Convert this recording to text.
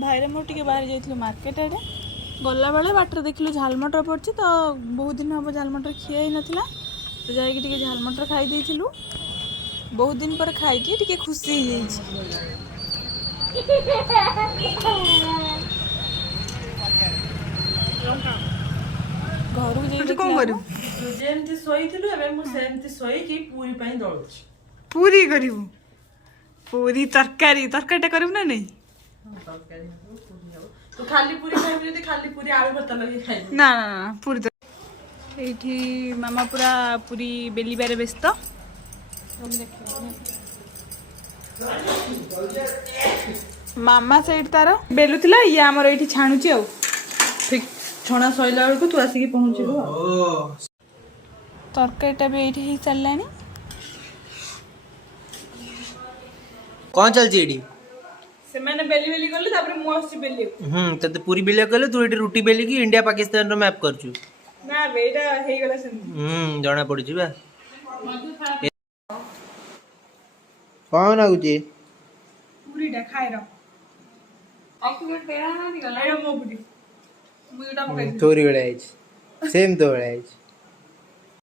भाईरे मोर टिके बाहर जाइलु मार्केट आड़े गला बेले बाटर देखिलु झाल मटर पड़छि तो बहुत दिन हम झाल मटर खिया ही नथिला तो जाइके टिके झाल मटर खाई देइथिलु बहुत दिन पर खाइके टिके खुशी हो घर को कौन करू जेमती सोईथिलु एबे मु सेमती सोईकी पूरी पई दळुछि पूरी करू पूरी तरकारी तरकारीटा करू ना नहीं तरकारी हबो पूरी हबो तो खाली पूरी खाइबि जदी खाली पूरी आलू भर्ता लगे खाइबि ना ना ना पूरी एठी मामा पूरा पूरी बेलिबारे व्यस्त मामा साइड तार बेलुला ये आमर ये छाणुची आ ठीक छणा सैला बेलू तू आसिक पहुँचबू तरकारीटा भी ये हो सारे कौन चलची एडी से मैंने बेली बेली गले तापर मु आसी बेली तते पूरी बेलिया कहले तू एडी रोटी बेली की इंडिया पाकिस्तान रो मैप करछु ना बेटा हे गला से जाना पड़ी छी बा कौन आउची पूरी डा खाइ र ऑक्सीडेंट तेरा ना निकल रे मो पूरी मु एटा पकाई तोरी बेले आइछ सेम तो बेले आइछ